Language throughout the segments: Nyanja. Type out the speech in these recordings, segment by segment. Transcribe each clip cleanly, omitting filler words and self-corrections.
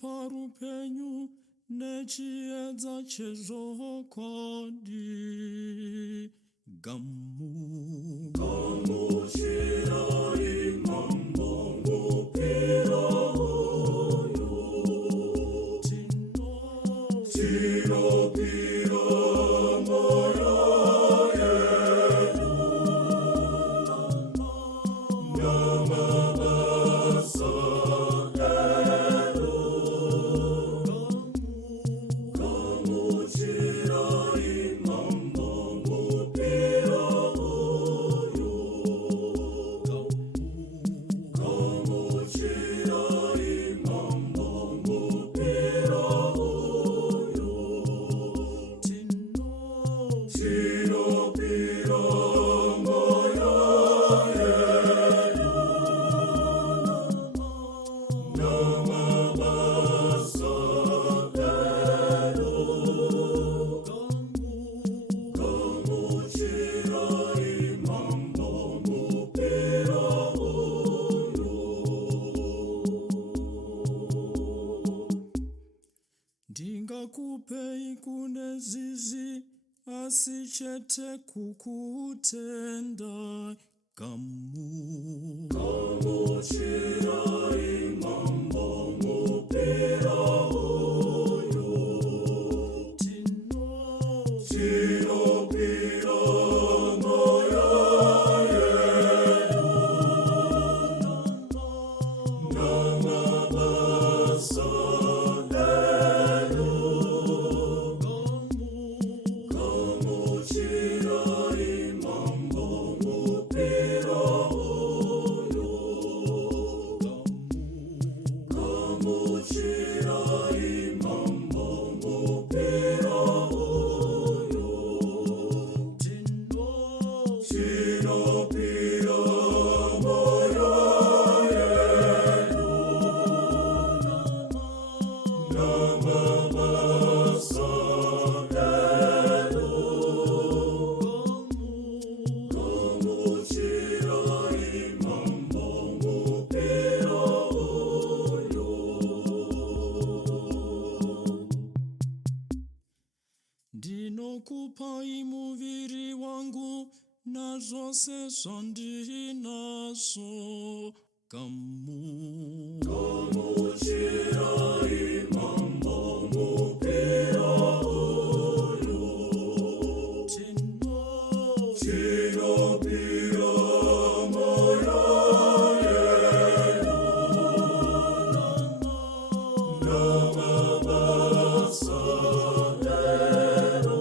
parupenyu nechiedza chezvokwadi. Gamuchirai mambo mupira uyu, tinopira moyo yedu namabasa edu. Gamuchirai mambo mupira uyu, gamuchirai mambo mupira uyu, tinopira moyo yedu namabasa edu. Gamuchirai mambo mupira uyu. Ndingakupei kune zizi, asi chete kukutenda. Gamuchirai mambo mupira uyu, tinopira moyo yedu namabasa edu. Gamuchirai mambo mupira uyu, gamuchirai mambo mupira uyu, tinopira moyo yedu namabasa edu. Gamuchirai mambo mupira uyu. Ndinokupai muviri wangu na zvose zvandinazvo. Gamuchirai mambo mupira uyu, tinopira moyo yedu namabasa edu.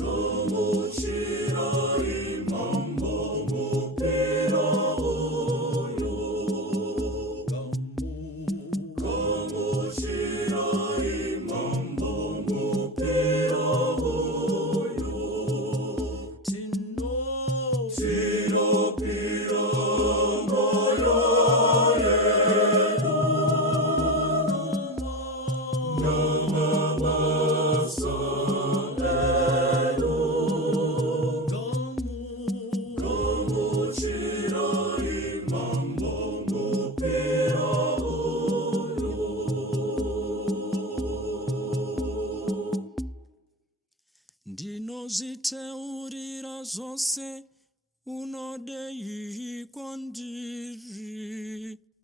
Gamuchirai mambo mupira uyu.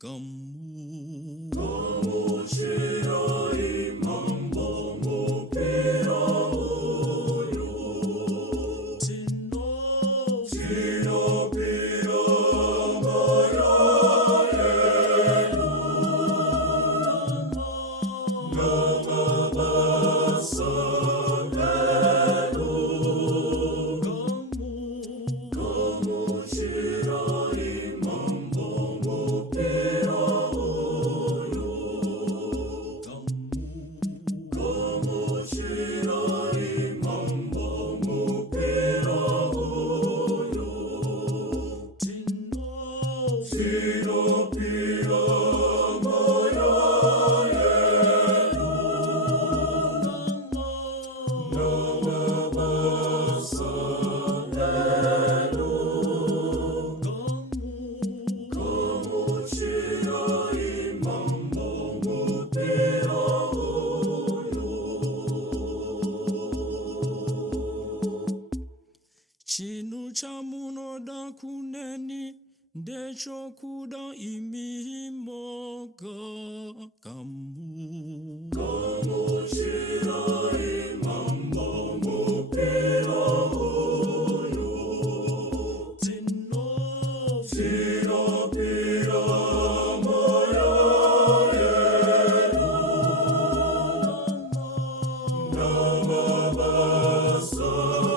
Gamu Gamushira imambo mupira uyu Tino Tino pira marayenu Nama basanenu Gamushira imambo mupira Gamushira imambo mupira uyu Tino Tino pira marayenu Nama basanenu Gamushira imambo mupira Chinu chamunoda kuneni ndechokuda imimoga Gamu Gamushira imambo mupira uyu Tino Tino pira marayenu Nama basanenu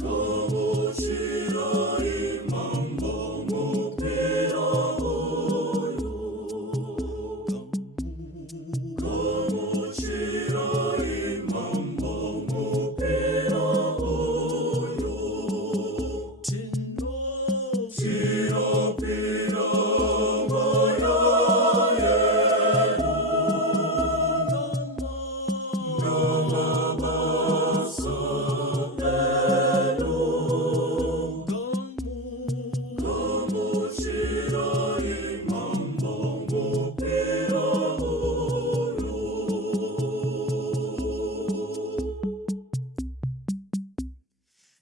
Gamushira imambo mupira uyu Gamushira imambo mupira uyu Tino Tino pira marayenu Nama basanenu Gamushira imambo mupira uyu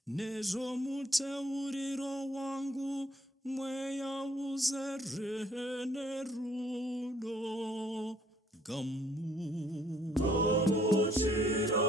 Nezo muteuriro wangu mweya uzerene rudo Gamu Gamushira